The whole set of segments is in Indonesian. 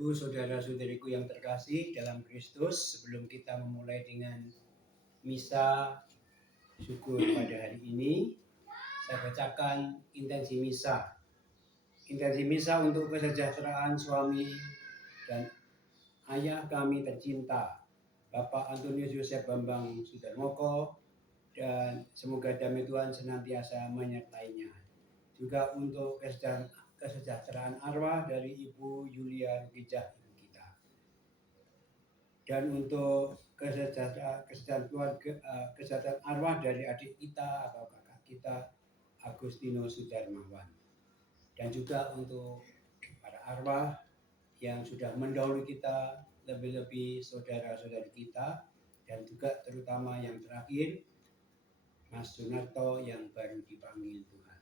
Ibu, saudara-saudariku yang terkasih dalam Kristus, sebelum kita memulai dengan misa syukur pada hari ini, saya bacakan intensi misa. Intensi misa untuk kesejahteraan suami dan ayah kami tercinta, Bapak Antonius Yosef Bambang Sudarmoko, dan semoga damai Tuhan senantiasa menyertainya. Juga untuk kesejahteraan arwah dari Ibu Yulia Rukijah, ibu kita. Dan untuk kesejahteraan arwah dari adik kita atau kakak kita, Agustino Sudarmawan. Dan juga untuk para arwah yang sudah mendahului kita, lebih-lebih saudara-saudari kita, dan juga terutama yang terakhir, Mas Sunarto yang baru dipanggil Tuhan.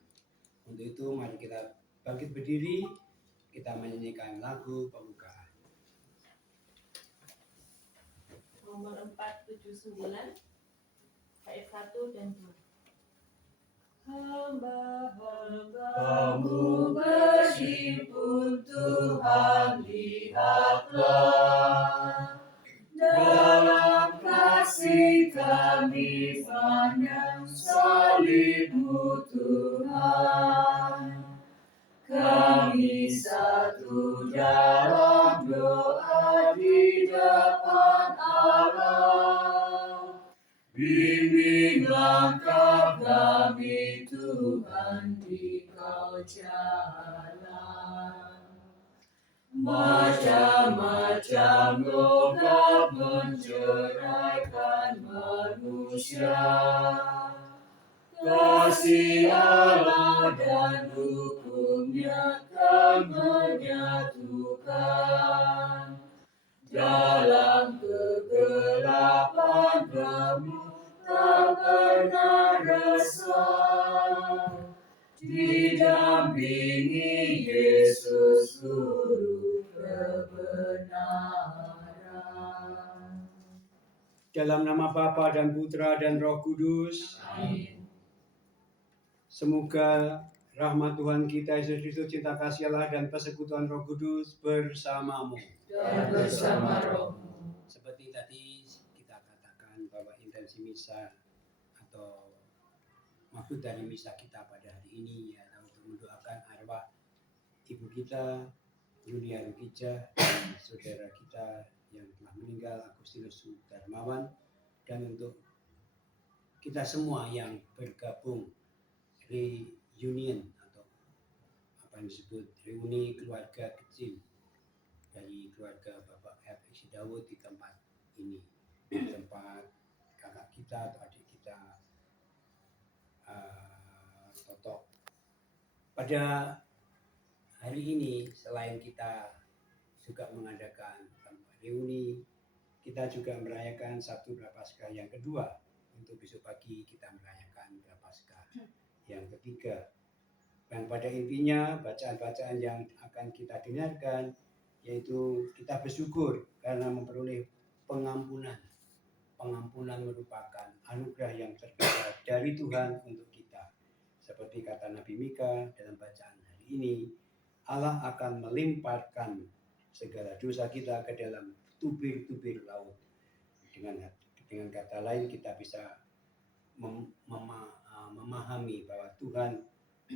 Untuk itu mari kita bangkit berdiri, kita menyanyikan lagu pembukaan. Nomor 479, bait 1 dan 2. Hamba-Hambamu berhimpun Tuhan, lihatlah. Dalam kasih kami pandang salib-Mu Tuhan. Kami satu dalam doa di depan Allah. Bimbing langkah kami Tuhan di Kau jalan. Macam-macam logat menceraikan manusia. Kasih Allah dan hukum-Nya kan menyatukan. Dalam kegelapan Kamu tak pernah resah. Didampingi Yesus Guru kebenaran. Dalam nama Bapa dan Putra dan Roh Kudus. Amin. Semoga rahmat Tuhan kita Yesus Kristus, cinta kasih Allah dan persekutuan Roh Kudus bersamamu. Dan bersama rohmu. Seperti tadi kita katakan bahwa intensi misa atau maksud dari misa kita pada hari ini adalah untuk mendoakan arwah ibu kita Yulia Rukijah dan saudara kita yang telah meninggal Agustinus Sudarmawan, dan untuk kita semua yang bergabung reunion atau apa yang disebut reuni keluarga kecil dari keluarga Bapak F.X. Dawud di tempat ini, di tempat kakak kita atau adik kita Toto. Pada hari ini selain kita juga mengadakan reuni, kita juga merayakan Sabtu Prapaskah yang kedua. Untuk besok pagi kita merayakan Prapaskah yang ketiga. Dan pada intinya bacaan-bacaan yang akan kita dengarkan yaitu kita bersyukur karena memperoleh pengampunan. Pengampunan merupakan anugerah yang terbesar dari Tuhan untuk kita. Seperti kata Nabi Mika dalam bacaan hari ini, Allah akan melimpahkan segala dosa kita ke dalam tubir-tubir laut. Dengan kata lain kita bisa memahami bahwa Tuhan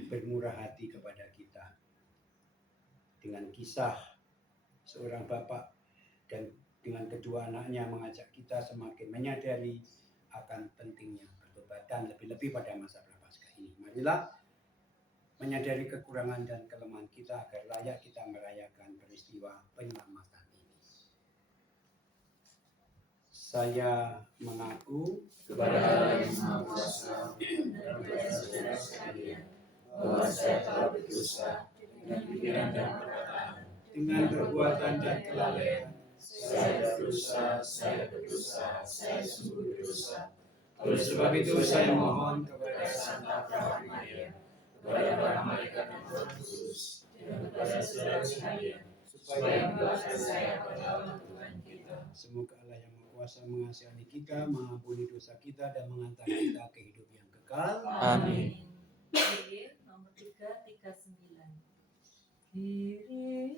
bermurah hati kepada kita. Dengan kisah seorang bapak dan dengan kedua anaknya mengajak kita semakin menyadari akan pentingnya bertobat dan lebih-lebih pada masa Prapaskah ini. Marilah menyadari kekurangan dan kelemahan kita agar layak kita merayakan peristiwa penyelamatan ini. Saya mengaku kepada Allah yang Maha Kuasa dan kepada saudara sekalian bahwa saya telah berdosa dengan pikiran dan perkataan, dengan perbuatan dan kelalaian. Saya berdosa, saya sungguh berdosa. Oleh sebab itu saya mohon kepada Santa Perawan Maria, kepada para malaikat dan roh kudus, dan kepada saudara sekalian, supaya mendoakan saya pada Allah Tuhan kita. Semoga Allah yang Maha Kuasa mengasihani kita, mengampuni dosa kita, dan mengantar kita ke hidup yang kekal. Amin. Nomor 339. Kyrie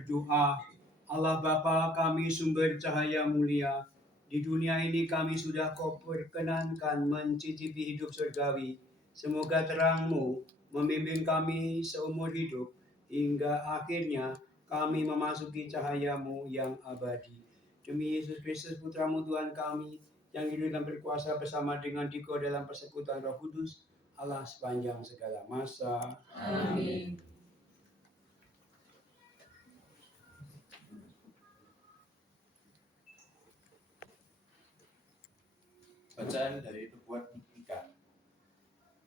berdoa. Allah Bapa, kami sumber cahaya mulia. Di dunia ini kami sudah Kau perkenankan mencicipi hidup surgawi. Semoga terang-Mu membimbing kami seumur hidup hingga akhirnya kami memasuki cahaya-Mu yang abadi. Demi Yesus Kristus Putra-Mu Tuhan kami, yang hidup dan berkuasa bersama dengan Dikau dalam persekutuan Roh Kudus, Allah sepanjang segala masa. Amin. Bacaan dari Nubuat Mika.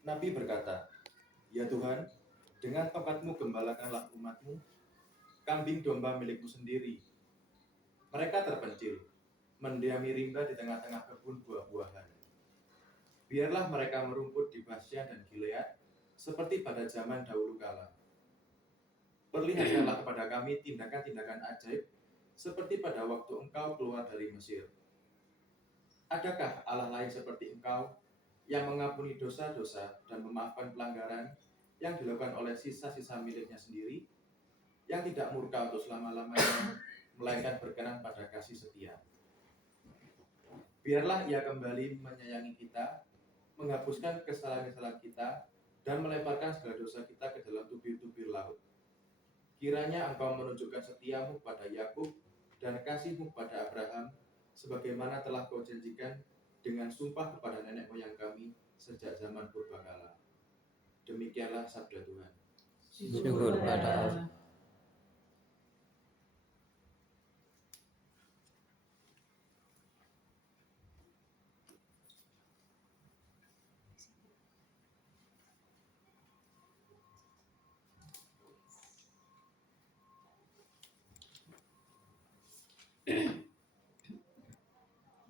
Nabi berkata, "Ya Tuhan, dengan tongkat-Mu gembalakanlah umat-Mu, kambing domba milik-Mu sendiri. Mereka terpencil, mendiami rimba di tengah-tengah kebun buah-buahan. Biarlah mereka merumput di Basya dan Gilead, seperti pada zaman dahulu kala. Perlihatkanlah kepada kami tindakan-tindakan ajaib, seperti pada waktu Engkau keluar dari Mesir. Adakah Allah lain seperti Engkau, yang mengampuni dosa-dosa dan memaafkan pelanggaran yang dilakukan oleh sisa-sisa miliknya sendiri, yang tidak murka untuk selama-lamanya, melainkan berkenan pada kasih setia. Biarlah Ia kembali menyayangi kita, menghapuskan kesalahan-kesalahan kita, dan melemparkan segala dosa kita ke dalam tubir-tubir laut. Kiranya Engkau menunjukkan setia-Mu pada Yakub dan kasih-Mu pada Abraham, sebagaimana telah Kau janjikan dengan sumpah kepada nenek moyang kami sejak zaman purbakala." Demikianlah sabda Tuhan. Syukur pada Allah.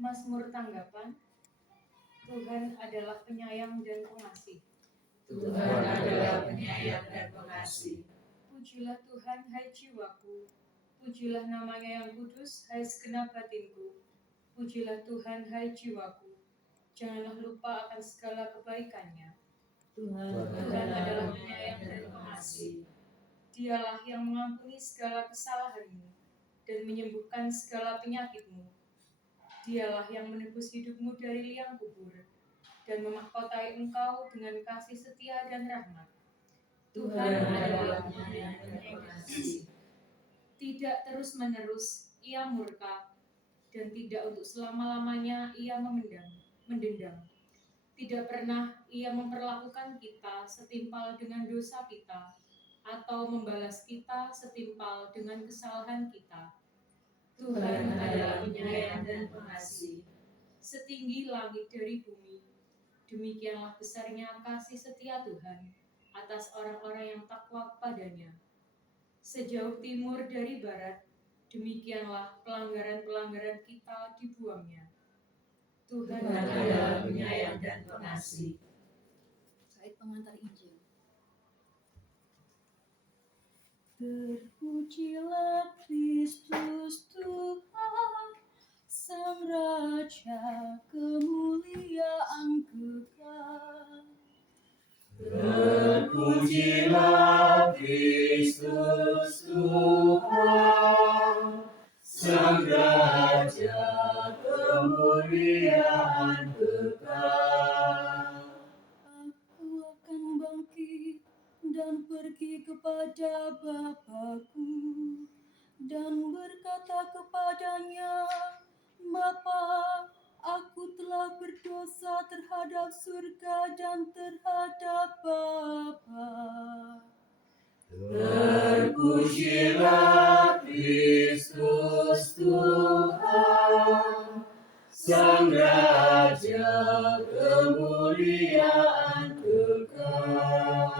Mazmur tanggapan. Tuhan adalah penyayang dan pengasih. Tuhan adalah penyayang dan pengasih. Pujilah Tuhan, hai jiwaku. Pujilah namanya yang kudus, hai segenap batinku. Pujilah Tuhan, hai jiwaku. Janganlah lupa akan segala kebaikannya. Tuhan adalah penyayang dan pengasih. Dialah yang mengampuni segala kesalahanmu dan menyembuhkan segala penyakitmu. Dialah yang menebus hidupmu dari liang kubur dan memahkotai engkau dengan kasih setia dan rahmat. Tuhan adalah penyayang dan pengasih. Tidak terus-menerus Ia murka, dan tidak untuk selama-lamanya Ia mendendam. Tidak pernah Ia memperlakukan kita setimpal dengan dosa kita, atau membalas kita setimpal dengan kesalahan kita. Tuhan adalah penyayang dan pengasih. Setinggi langit dari bumi, demikianlah besarnya kasih setia Tuhan atas orang-orang yang takwa kepadanya. Sejauh timur dari barat, demikianlah pelanggaran-pelanggaran kita dibuangnya. Tuhan adalah penyayang dan pengasih. Bait pengantar Injil. Terpujilah Kristus Tuhan, Sang Raja kemuliaan kekal. Terpujilah Kristus Tuhan, Sang Raja kemuliaan kekal. Aku akan bangkit dan pergi kepada Bapakku dan berkata kepadanya, Bapa, aku telah berdosa terhadap surga dan terhadap Bapa. Terpujilah Kristus Tuhan, Sang Raja kemuliaan kekal.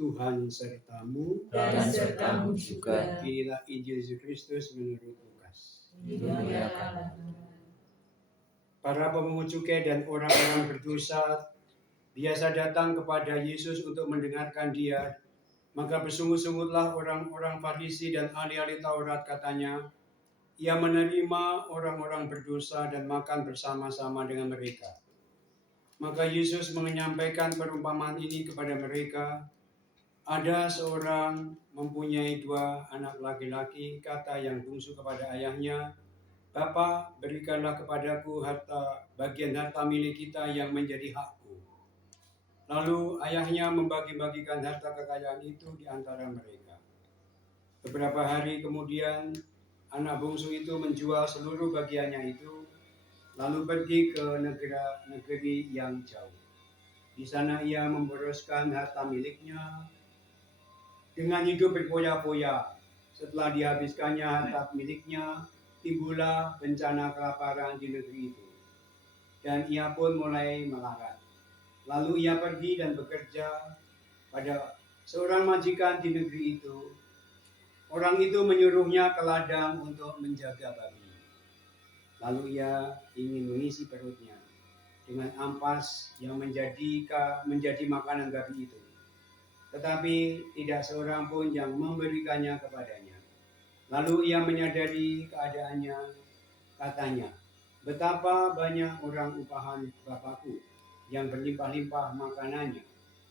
Tuhan sertamu Dan sertamu juga. Inilah Injil Yesus Kristus menurut Lukas. Dimuliakanlah Tuhan. Para pemungut cukai dan orang-orang berdosa biasa datang kepada Yesus untuk mendengarkan Dia. Maka bersungut-sungutlah orang-orang Farisi dan ahli-ahli Taurat, katanya, Ia menerima orang-orang berdosa dan makan bersama-sama dengan mereka. Maka Yesus menyampaikan perumpamaan ini kepada mereka. Ada seorang mempunyai 2 anak laki-laki, kata yang bungsu kepada ayahnya, "Bapa, berikanlah kepadaku bagian harta milik kita yang menjadi hakku." Lalu ayahnya membagi-bagikan harta kekayaan itu di antara mereka. Beberapa hari kemudian, anak bungsu itu menjual seluruh bagiannya itu, lalu pergi ke negeri yang jauh. Di sana ia memboroskan harta miliknya dengan hidup berfoya-foya. Setelah dihabiskannya harta miliknya, timbullah bencana kelaparan di negeri itu. Dan ia pun mulai melarat. Lalu ia pergi dan bekerja pada seorang majikan di negeri itu. Orang itu menyuruhnya ke ladang untuk menjaga babi. Lalu ia ingin mengisi perutnya dengan ampas yang menjadi makanan babi itu. Tetapi tidak seorang pun yang memberikannya kepadanya. Lalu ia menyadari keadaannya, katanya, "Betapa banyak orang upahan Bapakku yang berlimpah-limpah makanannya.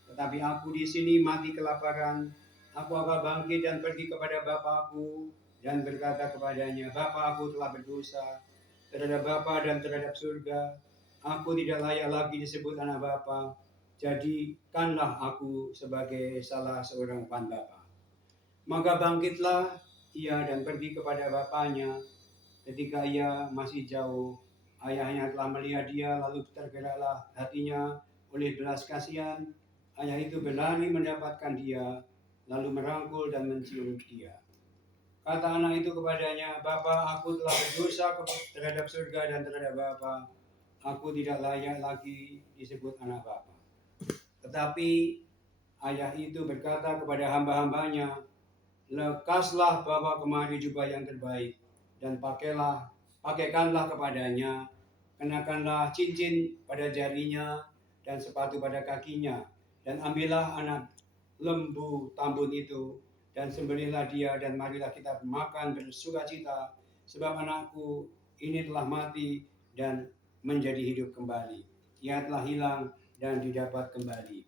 Tetapi aku di sini mati kelaparan. Aku akan bangkit dan pergi kepada Bapakku dan berkata kepadanya, Bapa, aku telah berdosa terhadap Bapa dan terhadap surga. Aku tidak layak lagi disebut anak Bapa. Jadikanlah aku sebagai salah seorang upahan Bapa." Maka bangkitlah ia dan pergi kepada bapaknya. Ketika ia masih jauh, ayahnya telah melihat dia, lalu tergeraklah hatinya oleh belas kasihan. Ayah itu berlari mendapatkan dia, lalu merangkul dan mencium dia. Kata anak itu kepadanya, "Bapa, aku telah berdosa terhadap surga dan terhadap Bapa. Aku tidak layak lagi disebut anak Bapa." Tetapi ayah itu berkata kepada hamba-hambanya, "Lekaslah Bapa kemari jubah yang terbaik, dan pakaikanlah kepadanya, kenakanlah cincin pada jarinya dan sepatu pada kakinya, dan ambillah anak lembu tambun itu, dan sembelihlah dia, dan marilah kita makan bersukacita, sebab anakku ini telah mati dan menjadi hidup kembali. Ia telah hilang dan didapat kembali."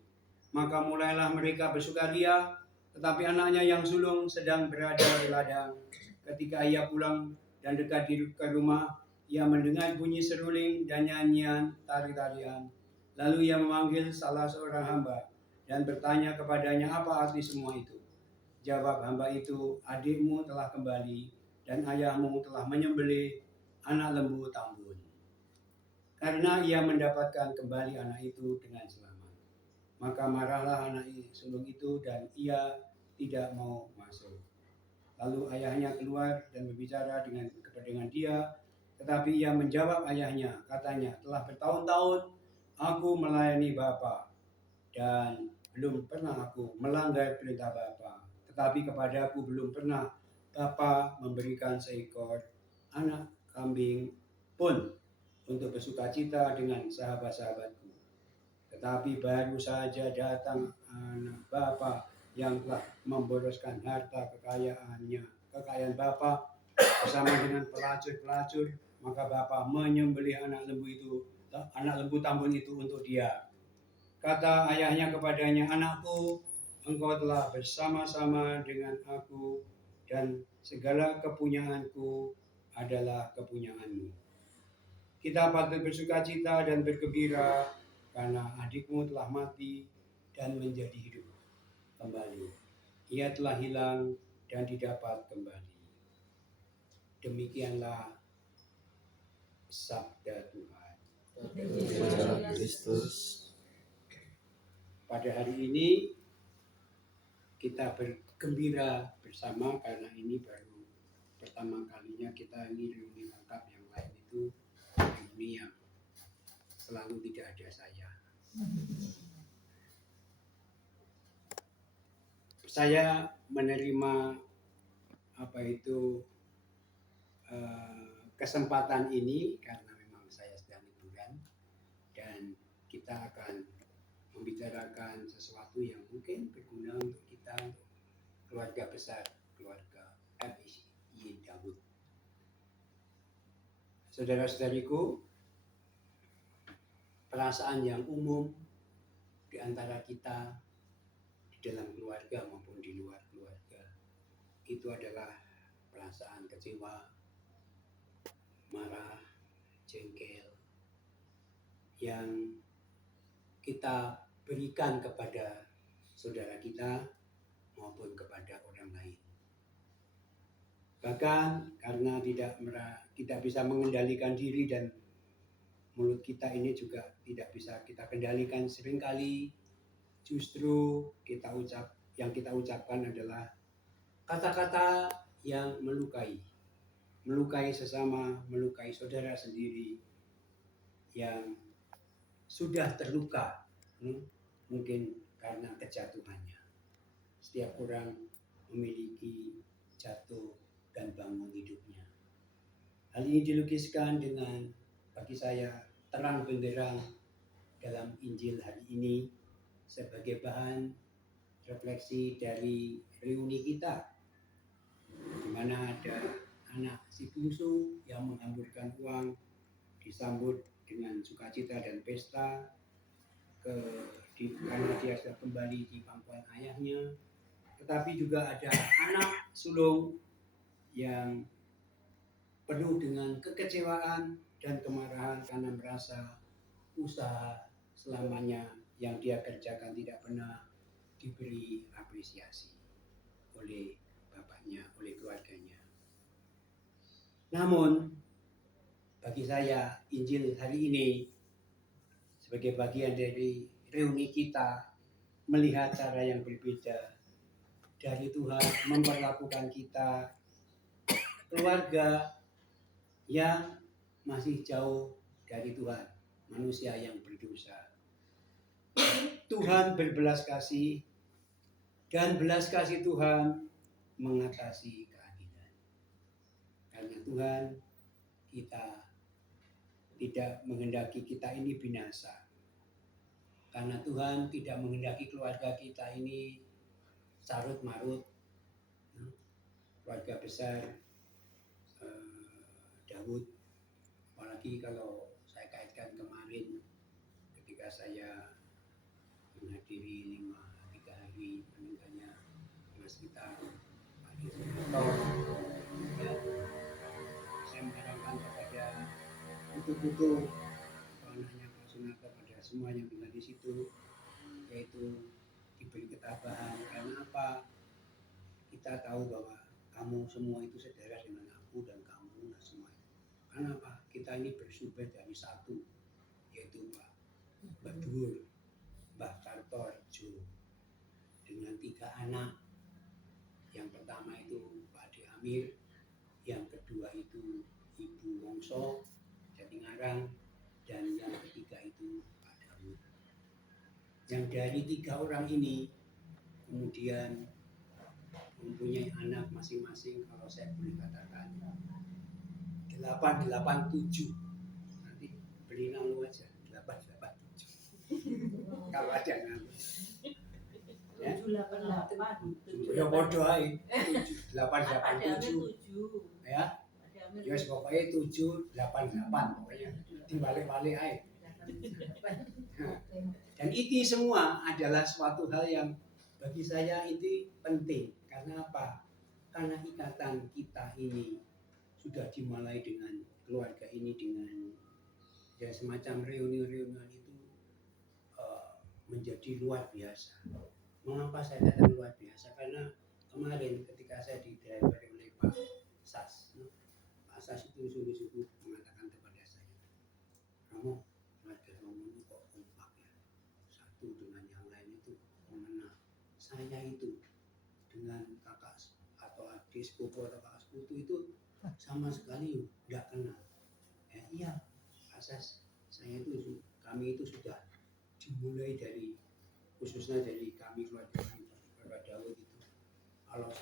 Maka mulailah mereka bersukaria. Tetapi anaknya yang sulung sedang berada di ladang. Ketika ia pulang dan dekat ke rumah, ia mendengar bunyi seruling dan nyanyian tari-tarian. Lalu ia memanggil salah seorang hamba dan bertanya kepadanya, "Apa arti semua itu?" Jawab hamba itu, "Adikmu telah kembali dan ayahmu telah menyembelih anak lembu tambun." Karena ia mendapatkan kembali anak itu dengan selamat. Maka marahlah anak sulung itu dan ia tidak mau masuk. Lalu ayahnya keluar dan berbicara dengan dia, tetapi ia menjawab ayahnya, katanya, "Telah bertahun-tahun aku melayani Bapa dan belum pernah aku melanggar perintah Bapa. Tetapi kepadaku belum pernah Bapa memberikan seekor anak kambing pun untuk bersukacita dengan sahabat-sahabatku. Tetapi baru saja datang anak Bapa yang telah memboroskan harta kekayaan Bapa bersama dengan pelacur-pelacur, maka Bapa menyembelih anak lembu tambun itu untuk dia." Kata ayahnya kepadanya, "Anakku, engkau telah bersama-sama dengan aku, dan segala kepunyaanku adalah kepunyaanmu. Kita patut bersukacita dan bergembira, karena adikmu telah mati dan menjadi hidup kembali. Ia telah hilang dan didapat kembali." Demikianlah sabda Tuhan. Kristus. Pada hari ini kita bergembira bersama karena ini baru pertama kalinya kita ini reuni lengkap. Yang lain itu reuni yang selalu tidak ada saya. Saya menerima kesempatan ini karena memang saya sedang liburan, dan kita akan membicarakan sesuatu yang mungkin berguna untuk kita, untuk keluarga besar, keluarga FSY Daud. Saudara-saudariku, perasaan yang umum di antara kita dalam keluarga maupun di luar keluarga. Itu adalah perasaan kecewa, marah, jengkel yang kita berikan kepada saudara kita maupun kepada orang lain. Bahkan karena tidak bisa mengendalikan diri dan mulut kita ini juga tidak bisa kita kendalikan, seringkali justru yang kita ucapkan adalah kata-kata yang melukai sesama, melukai saudara sendiri yang sudah terluka, mungkin karena kejatuhannya. Setiap orang memiliki jatuh dan bangun hidupnya. Hal ini dilukiskan dengan, bagi saya, terang benderang dalam Injil hari ini sebagai bahan refleksi dari reuni kita, di mana ada anak si bungsu yang menghamburkan uang disambut dengan sukacita dan pesta karena dia sudah kembali di pangkuan ayahnya. Tetapi juga ada anak sulung yang penuh dengan kekecewaan dan kemarahan karena merasa usaha selamanya yang dia kerjakan tidak pernah diberi apresiasi oleh bapaknya, oleh keluarganya. Namun bagi saya Injil hari ini sebagai bagian dari reuni kita melihat cara yang berbeda dari Tuhan memperlakukan kita, keluarga yang masih jauh dari Tuhan, manusia yang berdosa. Tuhan berbelas kasih dan belas kasih Tuhan mengatasi keadilan. Karena Tuhan kita tidak menghendaki kita ini binasa. Karena Tuhan tidak menghendaki keluarga kita ini carut marut. Keluarga besar Daud, apalagi kalau saya kaitkan kemarin ketika saya menghadiri 3 hari meninggalnya Mas kita Pak Yusuf, saya mengharapkan kepada putu-putu anaknya Pak Sunarto, pada semua yang tinggal di situ, yaitu diberi ketabahan. Karena apa? Kita tahu bahwa kamu semua itu saudara dengan aku dan kamu dan semua. Karena apa? Kita ini bersumber dari satu, yaitu Mbak Dur, Mbak Kartor, Jo, dengan 3 anak. Yang pertama itu Pak Ade Amir, yang kedua itu Ibu Wongso Jatingarang, dan yang ketiga itu Pak Daud. Yang dari 3 orang ini kemudian mempunyai anak masing-masing, kalau saya boleh katakan 887. Nanti beri nama aja 887. Kalau ada nama. Ya. 788. Ya bodoh aja. 887. Ya. Ya pokoknya 788 pokoknya dibalik-balik aja. Dan itu semua adalah suatu hal yang bagi saya itu penting. Karena apa? Karena ikatan kita ini sudah dimulai dengan keluarga ini, dengan ya semacam reuni-reunian itu menjadi luar biasa. Mengapa saya katakan luar biasa? Karena kemarin ketika saya di-driver oleh Pak Sas, Pak Sas itu sungguh-sungguh mengatakan kepada saya, kamu keluarga kamu ini kok kompak ya, satu dengan yang lain itu mengenal. Saya itu dengan kakak atau adik sepupu atau kakak sepupu itu sama sekali tidak kenal. Iya, asas saya itu, kami itu sudah dimulai dari, khususnya dari kami keluarga Daud itu. Kalau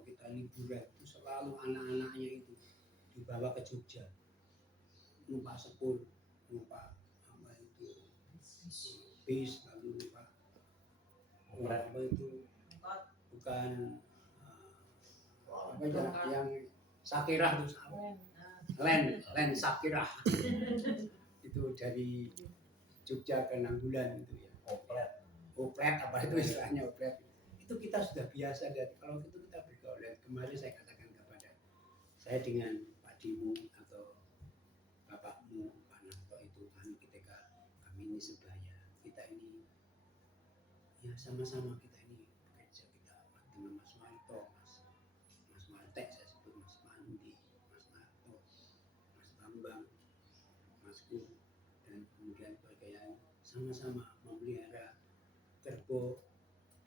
kita liburan itu selalu anak-anaknya itu dibawa ke Jogja, numpak sepur, numpak apa itu bis, lalu numpak apa itu bukan apa yang Sakirah itu, Len Sakirah itu dari Jogja ke Nanggulan itu ya. operet apa itu istilahnya operet, itu kita sudah biasa. Dan kalau itu kita bergaul. Dan kemarin saya katakan kepada saya dengan Pak Dimu atau bapakmu Pak Narto itu kami ketika kami ini sebaya, kita ini ya sama-sama kita ini bekerja, kita dengan Mas Marto, Mas Martek, saya sebut Mas Mandi, Mas Marto, Mas Bambang, Masku, dan kemudian bagian sama-sama memelihara kerbau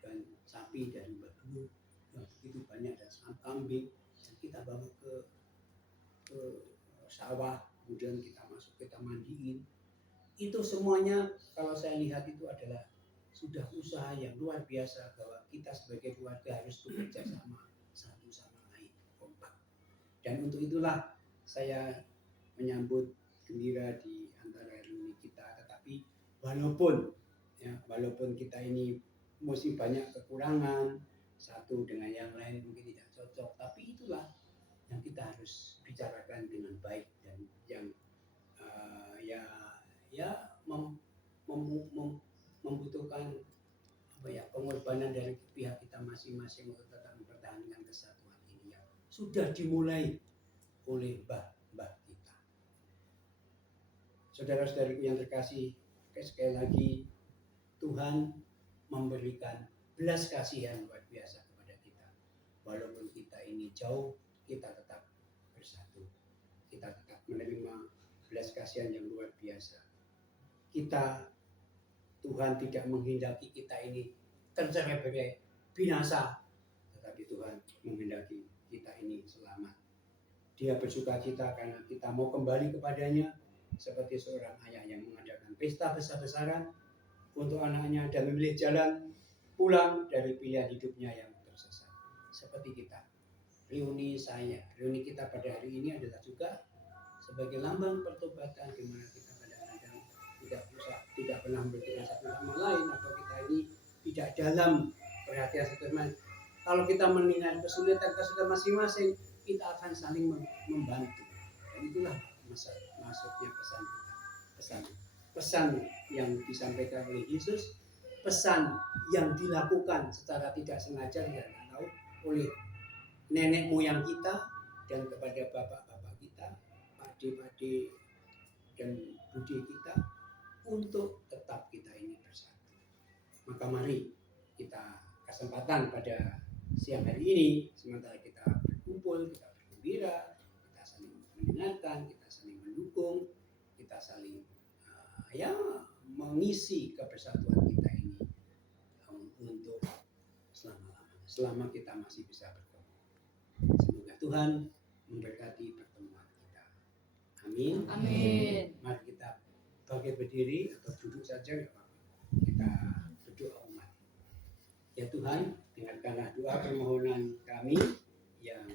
dan sapi dari Mbak Dulu yang begitu banyak, dan kambing, dan kita bawa ke sawah, kemudian kita masuk, kita mandiin. Itu semuanya kalau saya lihat itu adalah sudah usaha yang luar biasa, bahwa kita sebagai keluarga harus bekerja sama satu sama lain, kompak. Dan untuk itulah saya menyambut gembira di antara reuni kita. Tetapi walaupun kita ini mesti banyak kekurangan, satu dengan yang lain mungkin tidak cocok, tapi itulah yang kita harus bicarakan dengan baik, dan yang membutuhkan pengorbanan dari pihak kita masing-masing untuk tetap mempertahankan kesatuan ini yang sudah dimulai oleh mbah kita. Saudara-saudariku yang terkasih, sekali lagi Tuhan memberikan belas kasihan luar biasa kepada kita. Walaupun kita ini jauh, kita tetap bersatu. Kita tetap menerima belas kasihan yang luar biasa. Tuhan tidak menghendaki kita ini tercerai-berai, binasa, tetapi Tuhan menghendaki kita ini selamat. Dia bersukacita karena kita mau kembali kepadanya, seperti seorang ayah yang mengadakan pesta besar-besaran untuk anaknya dan memilih jalan pulang dari pilihan hidupnya yang tersesat. Seperti kita, reuni kita pada hari ini adalah juga sebagai lambang pertobatan, di mana kita kadang-kadang tidak pernah berpikir satu sama lain, atau kita ini tidak dalam perhatian satu sama lain. Kalau kita mendengar kesulitan masing-masing, kita akan saling membantu. Dan itulah maksudnya pesan yang disampaikan oleh Yesus, pesan yang dilakukan secara tidak sengaja tidak tahu oleh nenek moyang kita, dan kepada bapak-bapak kita, pakde-pakde dan bude kita, untuk tetap kita ini bersatu. Maka mari kita kesempatan pada siang hari ini, sementara kita berkumpul, kita bergembira, kita saling mendengarkan, kita saling mendukung, kita saling mengisi kebersatuan kita ini untuk selama-lamanya, selama kita masih bisa bertemu. Semoga Tuhan memberkati pertemuan kita. Amin. Amin. Mari kita bangkit berdiri atau duduk saja, nggak apa-apa. Kita berdoa umat. Ya Tuhan, dengarkanlah doa permohonan kami yang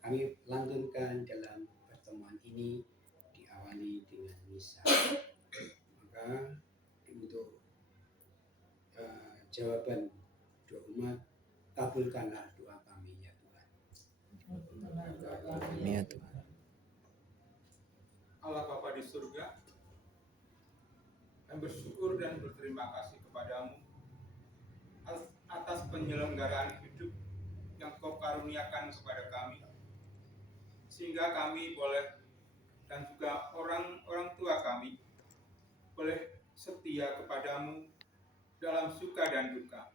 kami lantunkan dalam pertemuan ini, diawali dengan misa. Maka untuk jawaban doa umat, kabulkanlah doa kami ya Tuhan. Amin ya Tuhan. Allah Bapa di surga, kami bersyukur dan berterima kasih kepadamu atas penyelenggaraan hidup yang Kau karuniakan kepada kami, sehingga kami boleh, dan juga orang tua kami boleh setia kepadamu dalam suka dan duka.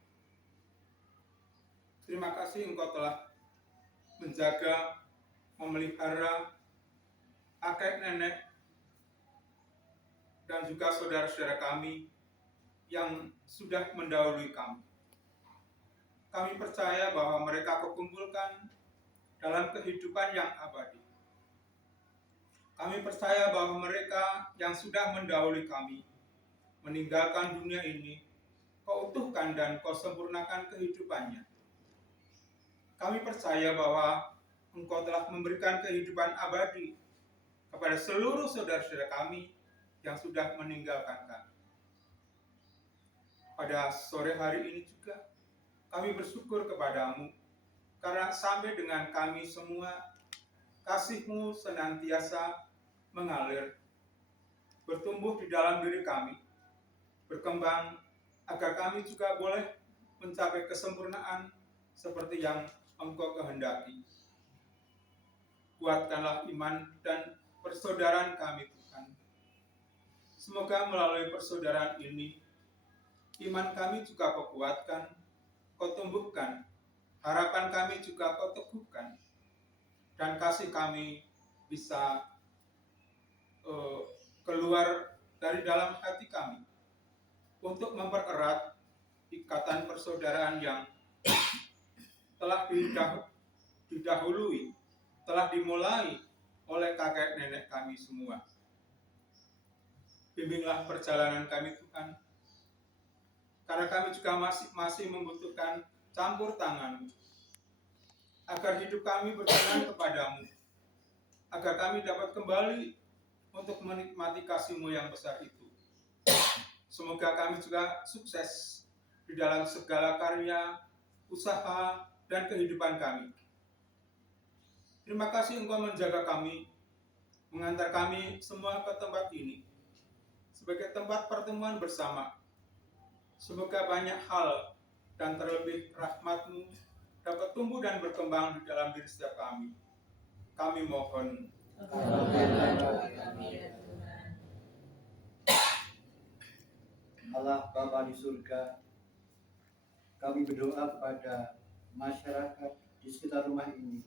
Terima kasih Engkau telah menjaga, memelihara kakek nenek dan juga saudara-saudara kami yang sudah mendahului kami. Kami percaya bahwa mereka Kau kumpulkan dalam kehidupan yang abadi. Kami percaya bahwa mereka yang sudah mendahului kami meninggalkan dunia ini, Kau utuhkan dan Kau sempurnakan kehidupannya. Kami percaya bahwa Engkau telah memberikan kehidupan abadi kepada seluruh saudara-saudara kami yang sudah meninggalkan kami. Pada sore hari ini juga kami bersyukur kepadamu, karena sampai dengan kami semua, kasih-Mu senantiasa mengalir, bertumbuh di dalam diri kami, berkembang agar kami juga boleh mencapai kesempurnaan seperti yang Engkau kehendaki. Kuatkanlah iman dan persaudaraan kami, Tuhan. Semoga melalui persaudaraan ini, iman kami juga Kau kuatkan, Kau tumbuhkan, harapan kami juga Kau teguhkan, dan kasih kami bisa keluar dari dalam hati kami untuk mempererat ikatan persaudaraan yang telah didahului, telah dimulai oleh kakek nenek kami semua. Bimbinglah perjalanan kami, Tuhan, karena kami juga masih membutuhkan campur tangan-Mu, agar hidup kami berkenan kepadamu, agar kami dapat kembali untuk menikmati kasih-Mu yang besar itu. Semoga kami juga sukses di dalam segala karya, usaha, dan kehidupan kami. Terima kasih Engkau menjaga kami, mengantar kami semua ke tempat ini sebagai tempat pertemuan bersama. Semoga banyak hal dan terlebih rahmat-Mu dapat tumbuh dan berkembang di dalam diri setiap kami. Kami mohon. Kabulkanlah doa kami ya Tuhan. Allah Bapa di surga, kami berdoa kepada masyarakat di sekitar rumah ini.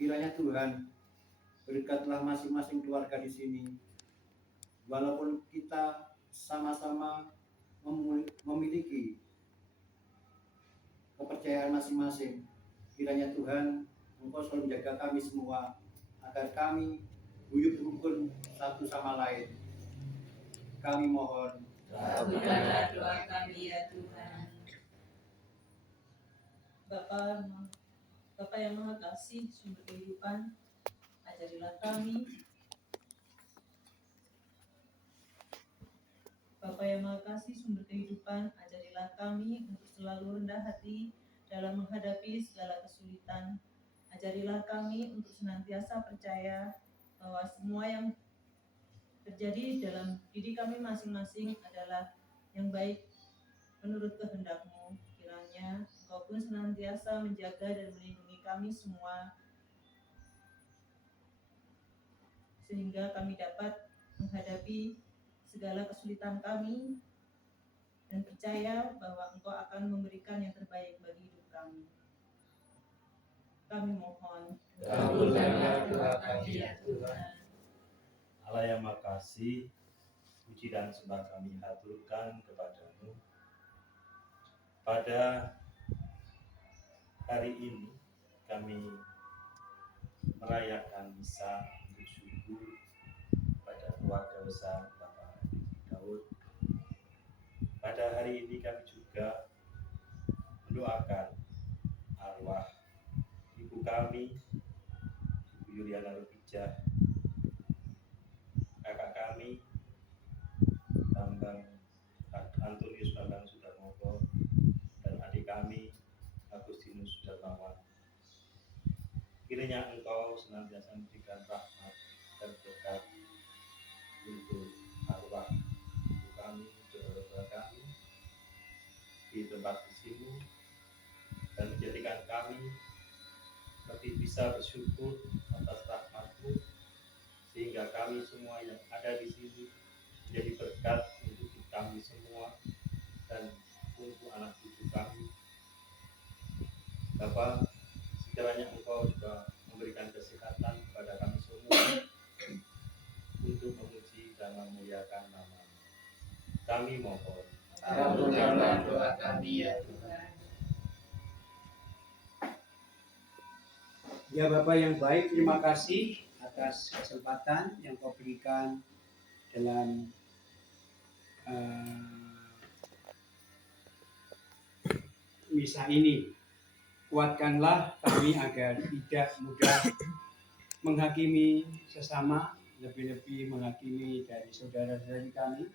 Kiranya Tuhan berkatlah masing-masing keluarga di sini. Walaupun kita sama-sama memiliki kepercayaan masing-masing, kiranya Tuhan Engkau selalu menjaga kami semua agar kami guyup rukun satu sama lain. Kami mohon. Kabulkanlah doa kami ya Tuhan. Bapa yang Maha Kasih, sumber kehidupan, ajarilah kami. Bapa yang Maha Kasih, sumber kehidupan, ajarilah kami untuk selalu rendah hati dalam menghadapi segala kesulitan. Ajarilah kami untuk senantiasa percaya bahwa semua yang terjadi dalam diri kami masing-masing adalah yang baik menurut kehendak-Mu. Kiranya Engkau pun senantiasa menjaga dan melindungi kami semua, sehingga kami dapat menghadapi segala kesulitan kami dan percaya bahwa Engkau akan memberikan yang terbaik bagi hidup kami. Kami mohon. Kabulkanlah doa kami ya Tuhan. Allah yang Maha Kasih, puji dan sembah kami haturkan kepadamu. Pada hari ini kami merayakan misa untuk syukur pada keluarga besar Bapak Daud. Pada hari ini kami juga mendoakan arwah ibu kami, Ibu Yuliana Rupijah, kakak kami Antonius Bambang Sudarmogo, dan adik kami Agustinus Sudarmawan. Kiranya Engkau senantiasa memberikan rahmat dan berkat untuk arwah ibu kami, saudara-saudara kami di tempat isimu, dan menjadikan kami lebih bisa bersyukur atas rahmat-Mu, sehingga kami semua yang ada di sini menjadi berkat untuk kami semua dan untuk anak cucu kami. Bapa, sekiranya Engkau juga memberikan kesehatan kepada kami semua untuk memuji dan memuliakan nama-Mu. Kami mohon. Kabulkanlah doa kami ya Tuhan. Ya Bapak yang baik, terima kasih atas kesempatan yang Kau berikan dalam misa ini. Kuatkanlah kami agar tidak mudah menghakimi sesama, lebih-lebih menghakimi dari saudara-saudari kami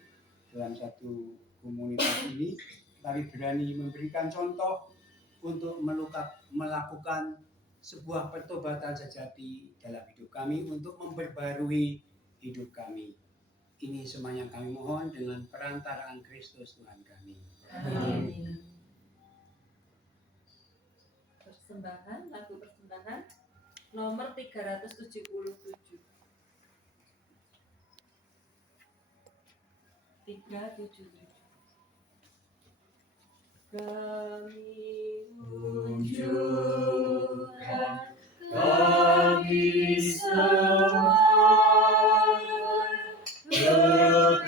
dalam satu komunitas ini, tapi berani memberikan contoh untuk melakukan sebuah pertobatan sejati dalam hidup kami untuk memperbarui hidup kami. Ini semuanya kami mohon dengan perantaraan Kristus Tuhan kami. Amin. Persembahan, lagu persembahan nomor 377. 377. Kami menunjukkan kami semua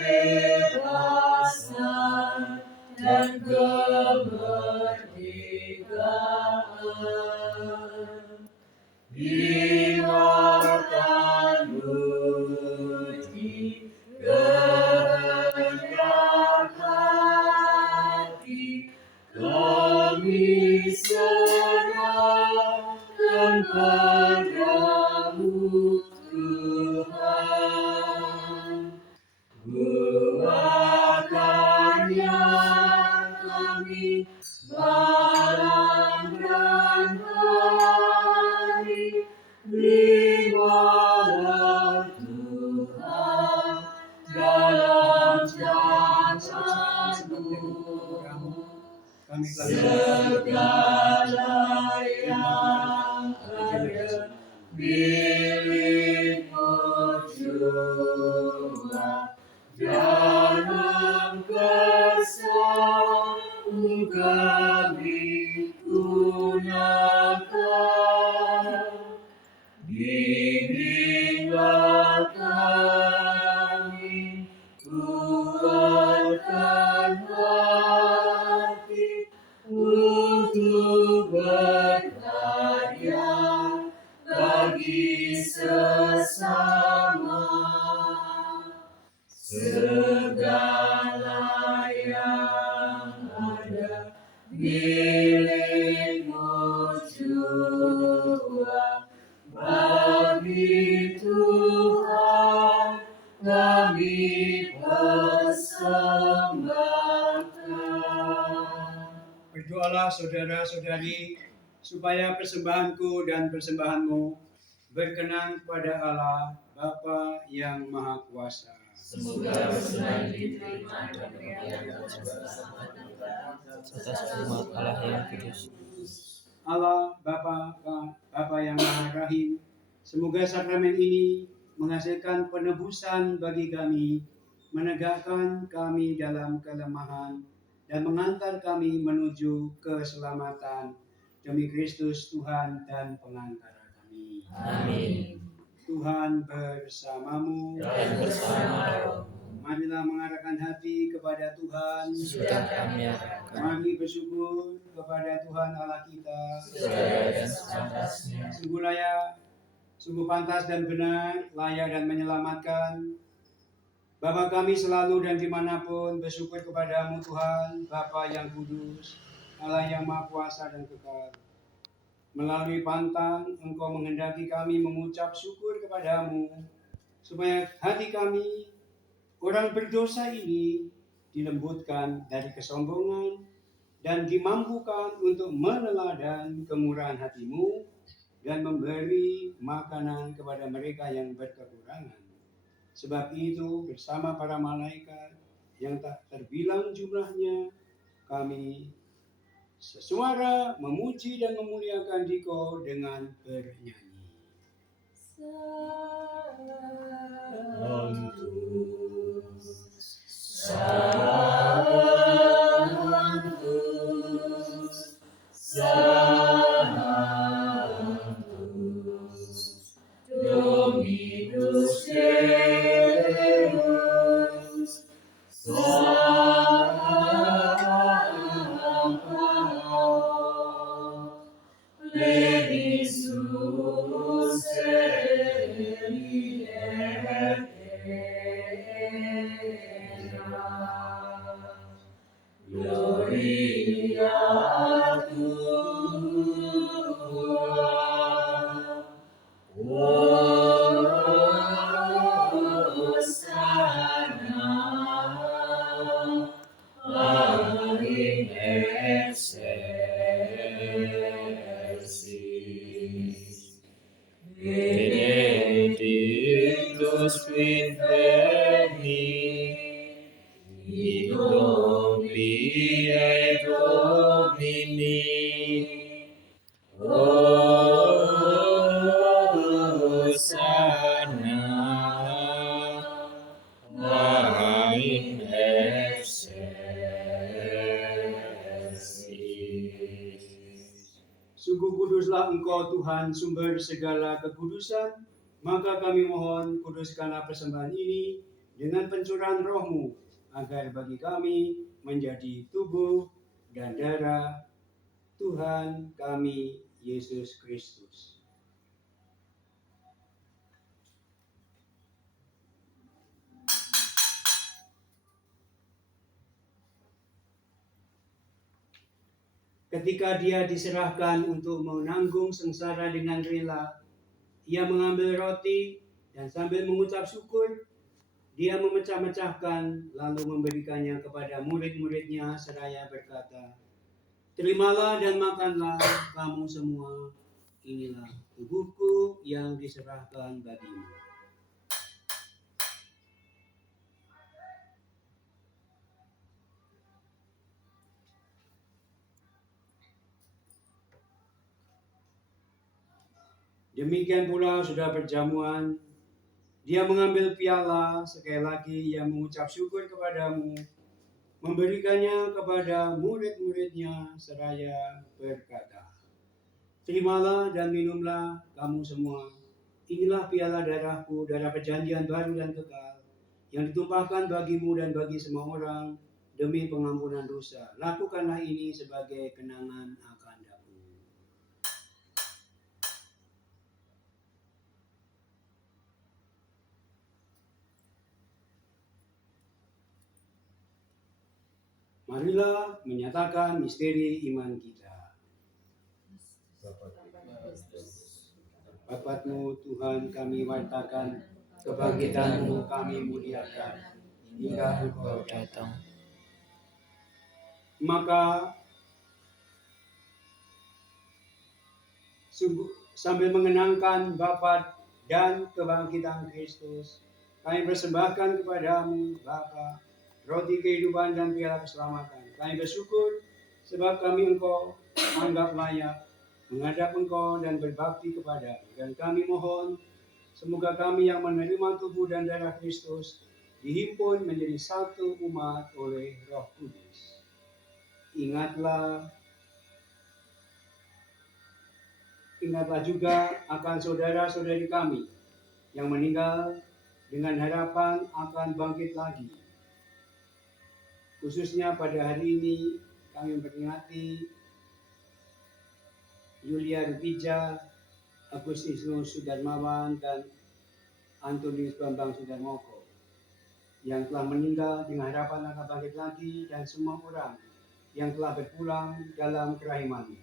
kebebasan dan kemerdekaan. Biarkan muji kehendak hati kami serahkan padamu Tuhan. Buahkannya kami malam dan hari, terimalah Tuhan dalam jalanmu. Kami Segala yang ada milikmu jua, dalam kasih-Mu kami gunakan. Bimbinglah kami, kuatkan hati untuk berkarya bagi sesama. Segala yang ada milikmu jua, bagi Tuhan kami persembahkan. Berdoalah saudara-saudari, supaya persembahanku dan persembahanmu berkenan kepada Allah Bapa yang Maha Kuasa. Semoga persembahan diterima dan kemuliaan bersama kita atas umat Allah yang kudus. Allah Bapa yang Maha Rahim, semoga sakramen ini menghasilkan penebusan bagi kami, menegakkan kami dalam kelemahan, dan mengantar kami menuju keselamatan demi Kristus Tuhan dan pengantara kami. Amin. Tuhan bersamamu. Dan bersama rohmu. Marilah mengarahkan hati kepada Tuhan. Sudah kami arahkan. Mari bersyukur kepada Tuhan Allah kita. Sudah dan sepantasnya. Sungguh pantas dan benar, layak dan menyelamatkan. Bapa kami selalu dan dimanapun bersyukur kepadamu Tuhan, Bapa yang kudus, Allah yang Maha Kuasa dan kekal. Melalui pantang, Engkau menghendaki kami mengucap syukur kepadamu, supaya hati kami, orang berdosa ini, dilembutkan dari kesombongan dan dimampukan untuk meneladan kemurahan hatimu dan memberi makanan kepada mereka yang berkekurangan. Sebab itu bersama para malaikat yang tak terbilang jumlahnya, kami sesuara memuji dan memuliakan Dikau dengan bernyanyi. Dominus Deus, plenius Dei et gloria tua. In excelsis benedictus vini Domini Domini Hosanna in excelsis. Sungguh kuduslah Engkau Tuhan, sumber segala kekudusan. Maka kami mohon, kuduskanlah persembahan ini dengan pencurahan Roh-Mu, agar bagi kami menjadi tubuh dan darah Tuhan kami Yesus Kristus. Ketika Dia diserahkan untuk menanggung sengsara dengan rela, Ia mengambil roti dan sambil mengucap syukur, Dia memecah-mecahkan lalu memberikannya kepada murid-muridnya seraya berkata, "Terimalah dan makanlah kamu semua, inilah tubuhku yang diserahkan bagimu." Demikian pula sudah perjamuan, Dia mengambil piala, sekali lagi Ia mengucap syukur kepadamu, memberikannya kepada murid-muridnya seraya berkata, "Terimalah dan minumlah kamu semua, inilah piala darahku, darah perjanjian baru dan kekal, yang ditumpahkan bagimu dan bagi semua orang demi pengampunan dosa. Lakukanlah ini sebagai kenangan akan aku." Marilah menyatakan misteri iman kita. Bapakmu Tuhan kami wartakan, kebangkitanmu kami muliakan, hingga Engkau datang. Maka sambil mengenangkan Bapa dan kebangkitan Kristus, kami persembahkan kepadamu Bapa roti kehidupan dan piala keselamatan. Kami bersyukur sebab kami Engkau anggap layak menghadap Engkau dan berbakti kepadamu. Dan kami mohon semoga kami yang menerima tubuh dan darah Kristus dihimpun menjadi satu umat oleh Roh Kudus. Ingatlah juga akan saudara-saudari kami yang meninggal dengan harapan akan bangkit lagi. Khususnya pada hari ini kami memperingati Yulia Rupija, Agustinus Sudarmawan, dan Antonius Bambang Sudarmoko yang telah meninggal dengan harapan akan bangkit lagi, dan semua orang yang telah berpulang dalam kerahiman-Mu.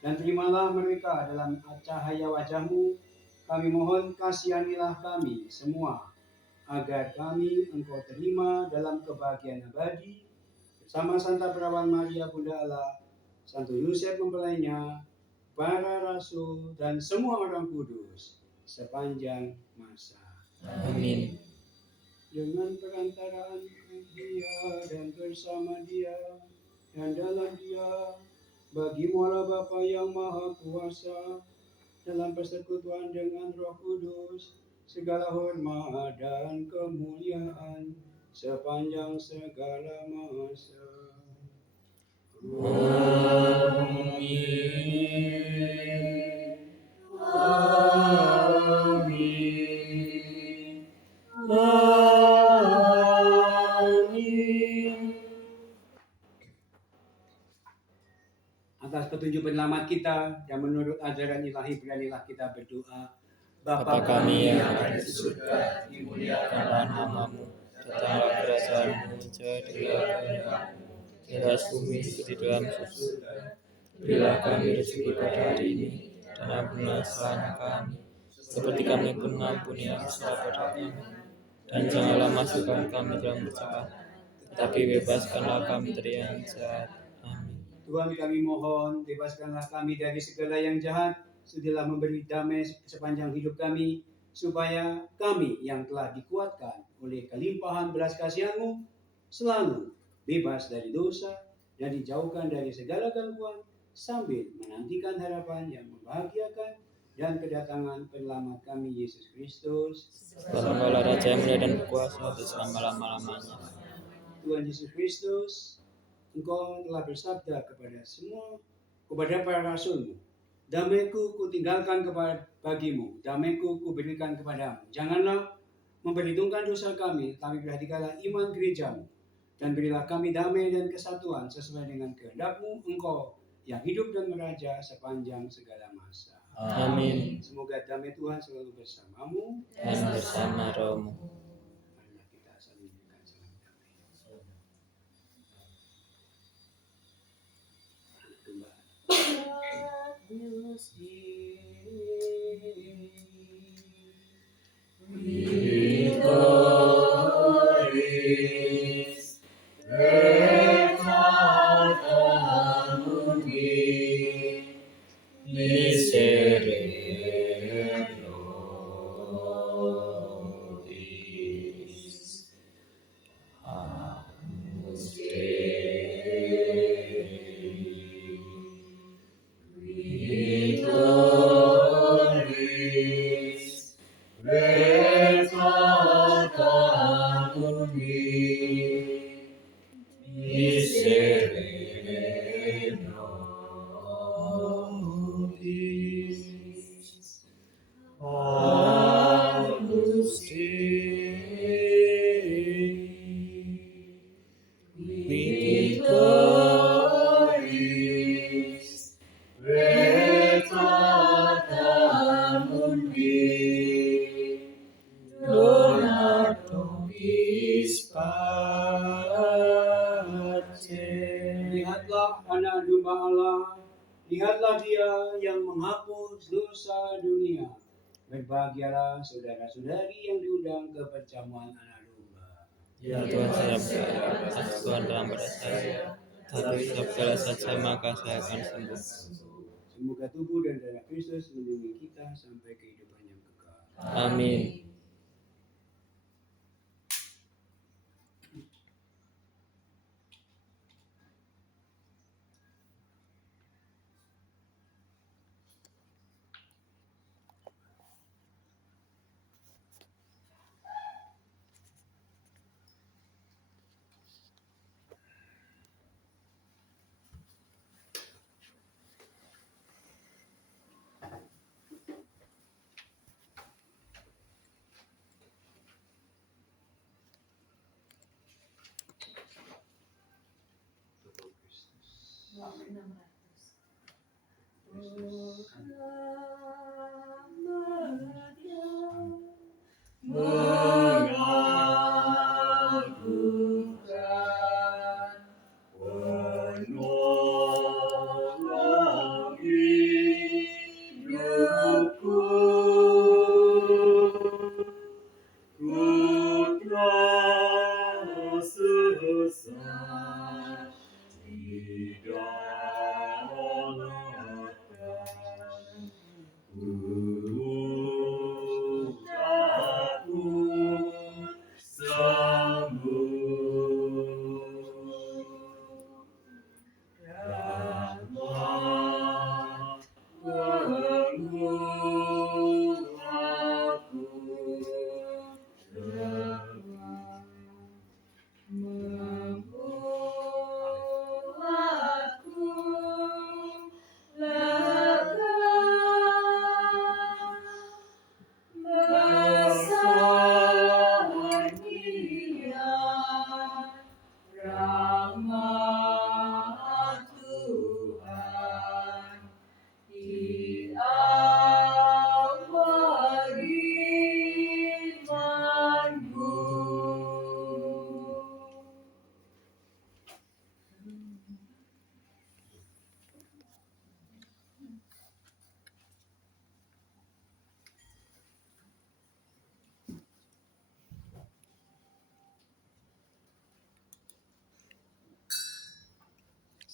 Dan terimalah mereka dalam cahaya wajah-Mu. Kami mohon kasihanilah kami semua, agar kami Engkau terima dalam kebahagiaan abadi bersama Santa Perawan Maria Bunda Allah, Santo Yosef mempelainya, para rasul dan semua orang kudus sepanjang masa. Amin. Dengan perantaraan Dia dan bersama Dia dan dalam Dia, bagi-Mu Allah Bapa yang Maha Kuasa, dalam persekutuan dengan Roh Kudus, segala hormat dan kemuliaan sepanjang segala masa. Amin. Amin. Amin. Atas petunjuk penyelamat kita dan menurut ajaran ilahi, beranilah kita berdoa. Bapa kami yang ada di surga, dimuliakanlah nama-Mu, datanglah kerajaanmu, jadilah kehendakmu di atas bumi seperti dalam surga. Berilah kami rezeki pada hari ini, dan ampunilah kesalahan kami, seperti kami pun mengampuni yang bersalah pada kami. Dan janganlah masukkan kami dalam pencobaan, tetapi bebaskanlah kami dari yang jahat. Amin. Tuhan, kami mohon, bebaskanlah kami dari segala yang jahat. Sudilah memberi damai sepanjang hidup kami, supaya kami yang telah dikuatkan oleh kelimpahan belas kasihan-Mu selalu bebas dari dosa, dan dijauhkan dari segala gangguan, sambil menantikan harapan yang membahagiakan dan kedatangan penyelamat kami Yesus Kristus. Engkaulah Raja yang mulia dan berkuasa untuk selama-lamanya. Tuhan Yesus Kristus, Engkau telah bersabda kepada para rasul-Mu, damai-Ku kutinggalkan bagimu, damai-Ku kuberikan kepadamu. Janganlah memperhitungkan dosa kami, tapi perhatikanlah iman gereja-Mu, dan berilah kami damai dan kesatuan sesuai dengan kehendak-Mu, Engkau yang hidup dan meraja sepanjang segala masa. Amin. Semoga damai Tuhan selalu bersamamu Dan bersama rohmu. Marilah kita saling memberikan salam damai. Lihatlah anak domba Allah, lihatlah Dia yang menghapus dosa dunia. Berbahagialah saudara-saudari yang diundang ke perjamuan anak domba. Ya Tuhan, saya berdoa, Tuhan dalam pada saya, tapi sabdalah saja maka saya akan sembuh. Semoga tubuh dan darah Kristus melindungi kita sampai kehidupan yang kekal. Amin.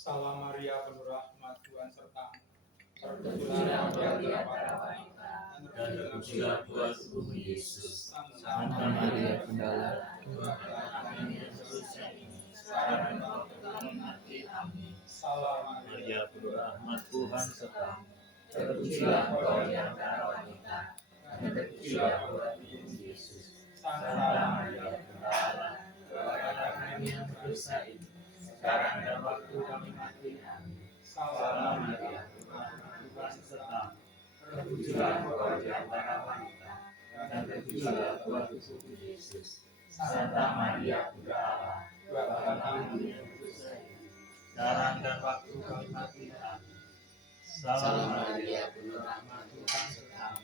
Salam Maria, penuh rahmat, Tuhan sertamu. Terpujilah Maria di antara wanita, dan terpujilah buah tubuhmu Yesus. Santa Maria, Bunda Allah, doakanlah kami yang berdosa ini, sekarang dan waktu kami mati. Amin. Salam Maria penuh rahmat, Tuhan sertamu. Terpujilah engkau di antara wanita, dan terpujilah buah tubuhmu Yesus. Santa Maria Bunda Allah, doakanlah kami yang berdosa ini, sekarang dan waktu kami mati. Amin. Salam Maria penuh rahmat, Tuhan sertamu. Terpujilah engkau di antara wanita, dan terpujilah buah tubuhmu Yesus. Santa Maria Bunda Allah, doakanlah kami yang berdosa ini, sekarang dan waktu kami mati. Amin. Salam Maria penuh rahmat, Tuhan sertamu.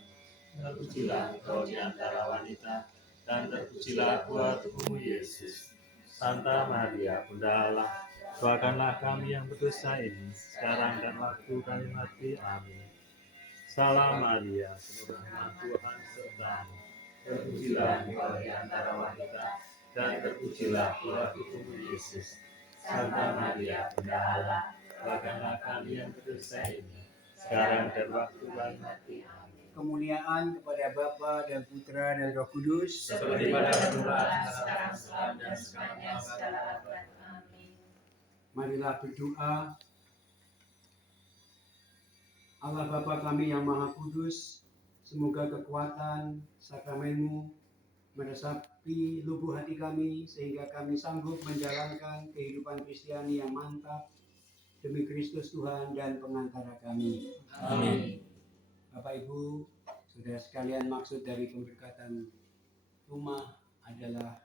Terpujilah engkau di antara wanita, dan terpujilah buah tubuhmu Yesus. Santa Maria Bunda Allah, doakanlah kami yang berdosa ini, sekarang dan waktu kami mati. Amin. Salam Maria penuh rahmat, Tuhan sertamu. Terpujilah engkau di antara wanita, dan terpujilah buah tubuhmu Yesus. Santa Maria Bunda Allah, doakanlah kami yang berdosa ini, sekarang dan waktu kami mati. Amin. Kemuliaan kepada Bapa dan Putra dan Roh Kudus. Seperti pada permulaan, sekarang, selalu, dan sepanjang segala abad. Amin. Marilah berdoa. Allah Bapa kami yang Maha Kudus, semoga kekuatan sakramenmu meresapi lubuk hati kami, sehingga kami sanggup menjalankan kehidupan Kristiani yang mantap demi Kristus Tuhan dan pengantara kami. Amin. Bapak Ibu, saudara sekalian, maksud dari pemberkatan rumah adalah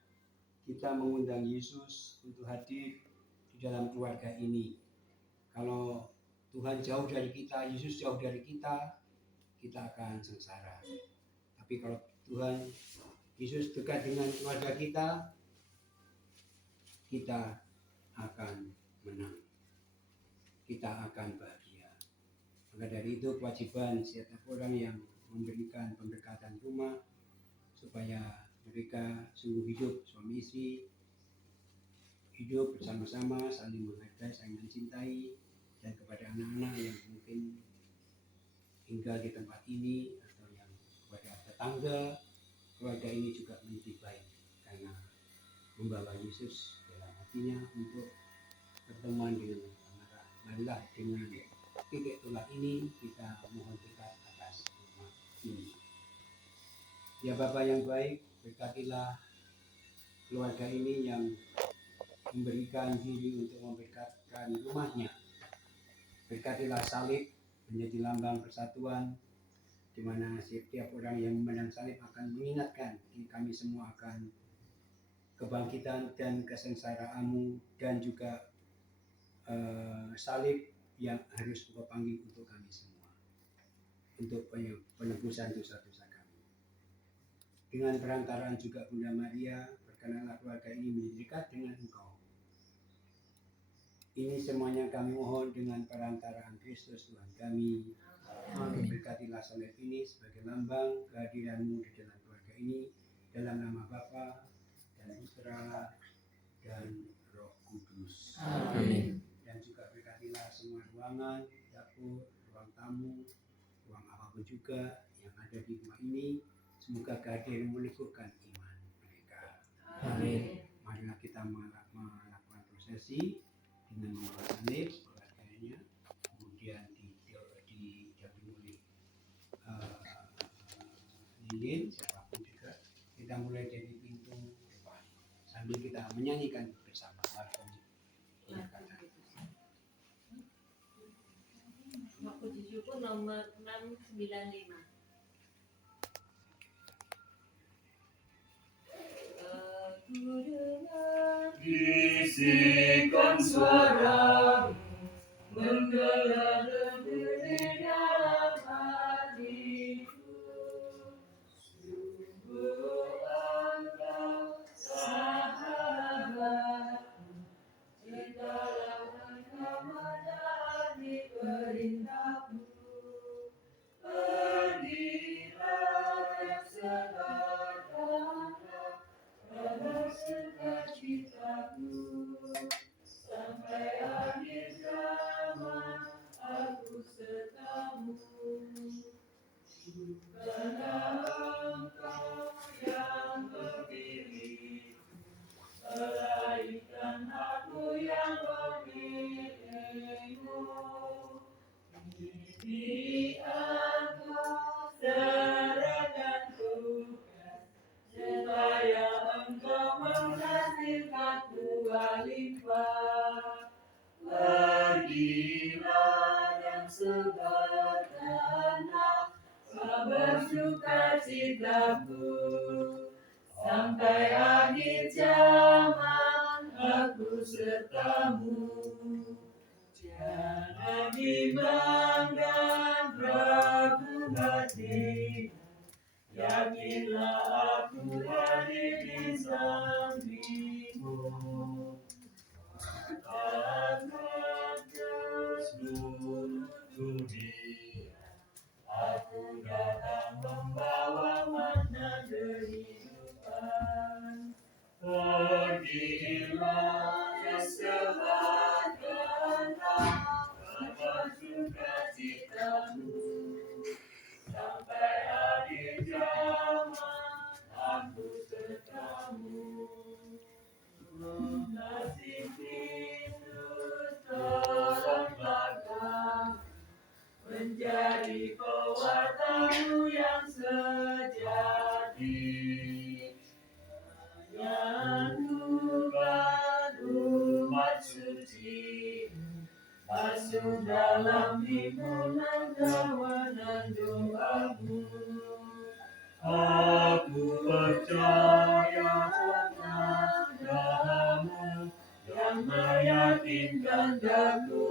kita mengundang Yesus untuk hadir di dalam keluarga ini. Kalau Tuhan jauh dari kita, Yesus jauh dari kita, kita akan sengsara. Tapi kalau Tuhan Yesus dekat dengan keluarga kita, kita akan menang. Kita akan bahagia. Maka dari itu kewajiban setiap orang yang memberikan pemberkatan rumah supaya mereka sungguh hidup suami istri, hidup bersama-sama, saling menghargai, saling mencintai, dan kepada anak-anak yang mungkin tinggal di tempat ini atau yang kepada tetangga, keluarga ini juga menjadi baik karena membawa Yesus dalam hatinya untuk pertemuan dengan anak-anak. Marilah dengan titik tolak ini kita mohon berkat atas rumah ini. Ya Bapa yang baik, berkatilah keluarga ini yang memberikan diri untuk memberkatkan rumahnya. Berkatilah salib menjadi lambang persatuan, di mana setiap orang yang memandang salib akan mengingatkan kami semua akan kebangkitan dan kesengsaraanmu, dan juga salib yang harus Engkau panggil untuk kami semua, untuk penebusan dosa-dosa kami. Dengan perantaraan juga Bunda Maria, berkenanlah keluarga ini menjadi dekat dengan Engkau. Ini semuanya kami mohon dengan perantaraan Kristus Tuhan kami. Amin. Berkatilah salib ini sebagai lambang kehadiran-Mu di dalam keluarga ini, dalam nama Bapa dan Putra dan Roh Kudus. Amin. Dan juga berkatilah semua ruangan, dapur, ruang tamu, ruang apapun juga yang ada di rumah ini. Semoga kehadiran meneguhkan iman mereka. Amin. Marilah kita melakukan prosesi dengan membawa salib keluarganya, kemudian didampingi oleh lilin, siapapun juga. Kita mulai dari pintu depan sambil kita menyanyikan bersama. Puji syukur nomor 695. Aku dengar Bisikan suaramu menggelegar di dalam hatiku. Sungguh Engkau sahabatku, jikalau Engkau menaati perintahmu, pergilah dan segarkanlah dalam sukacitaku, sampai akhir zaman aku Engkau serahkan tugas supaya Engkau menghasilkan buah limpah. Pergilah dan sebarkanlah kabar sukacitamu sampai akhir zaman. Aku sertamu. Jangan bimbangkan ragu hati, yakinlah aku hadir di sampingmu. Katakan ke seluruh dunia, aku datang membawa makna kehidupan. Pergilah dan sebarkanlah kabar sukacitamu sampai akhir zaman. Aku sertamu. Kasih Kristus tolonglah kami menjadi pewartamu yang sejati. Menyatukan umat suci, masuk dalam himpunan kawanan doamu. Aku percaya padamu yang meyakinkan daku.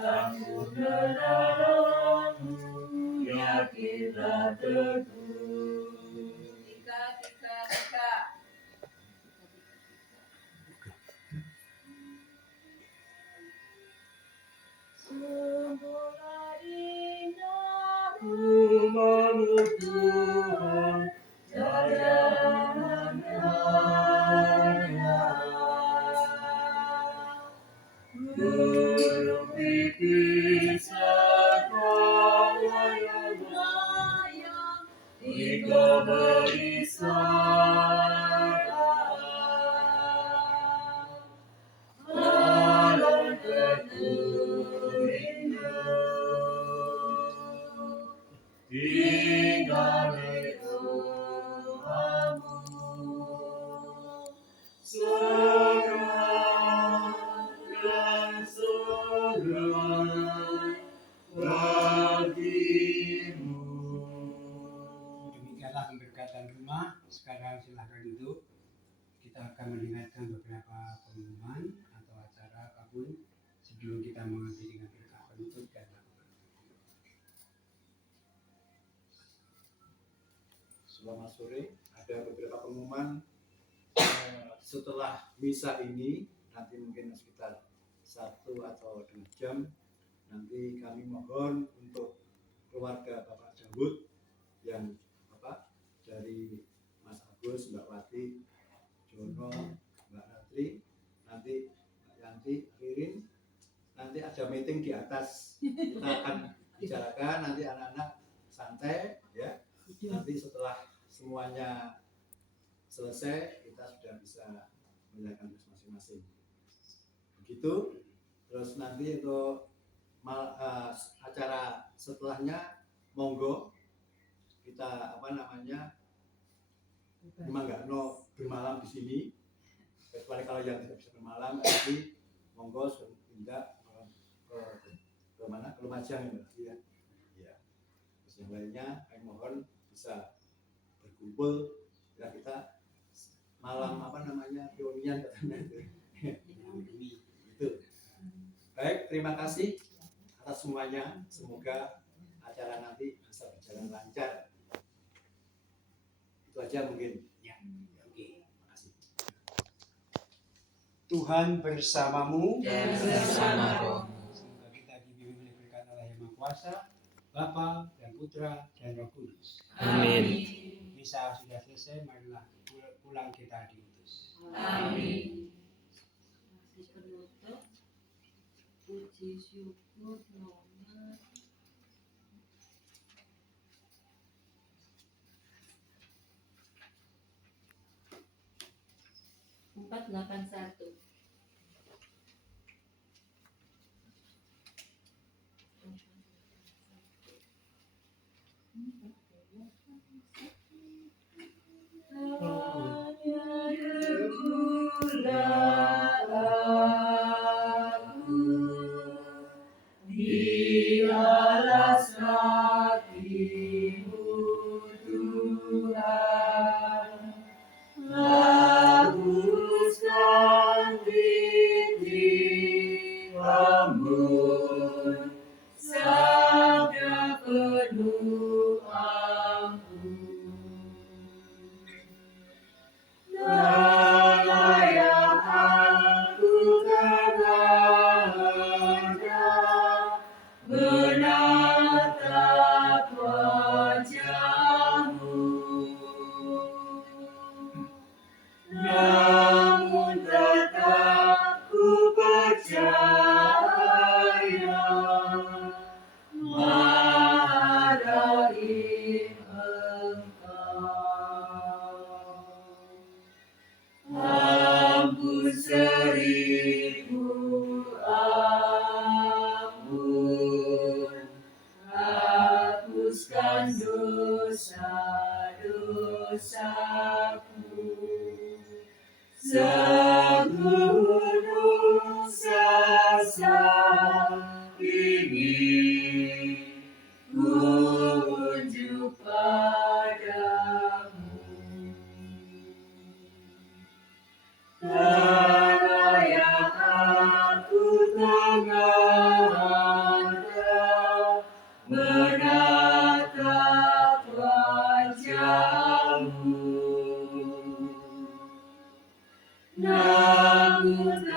Aku menolongmu, yakinlah teguh. Tika. Sungguhlah indah rumahmu Tuhan, jalan raya. Gunung pipih segala yang layang, Ika beri Alon teguh rindu, tinggal di rumahmu. Sorai bagimu. Demikianlah pemberkatan rumah. Sekarang silahkan duduk. Kita akan mendengarkan beberapa pengumuman atau acara apapun sebelum kita mengakhiri dengan berkah penutup dan doa. Selamat sore. Ada beberapa pengumuman setelah misa ini, nanti mungkin sekitar 1 atau 2 jam, nanti kami mohon untuk keluarga Bapak Jambut yang dari Mas Agus, Mbak Wati, Jono, Mbak Ratri, nanti Mbak Yanti, Ririn, nanti ada meeting di atas. Kita akan bicarakan, nanti anak-anak santai ya. Nanti setelah semuanya selesai, kita sudah bisa menjalankan tugas masing-masing. Begitu. Terus nanti untuk acara setelahnya, monggo kita Manggano bermalam di sini. Kecuali kalau yang tidak bisa bermalam, nanti monggo pindah ke mana? Ke Lumajang ya. Iya. Terus yang lainnya, kami mohon bisa berkumpul ya, kita malam reunian katanya itu. Gitu. Baik, terima kasih atas semuanya. Semoga acara nanti bisa berjalan lancar. Itu aja mungkin. Ya, oke. Terima kasih. Tuhan bersamamu Dan bersama rohmu. Semoga kita dibimbing oleh berkat Allah yang Maha Kuasa, Bapa dan Putra dan Roh Kudus. Amin. Misa sudah selesai, marilah pulang kita diutus. Amin. Masih penutup, puji syukur nomor 481. Tuhan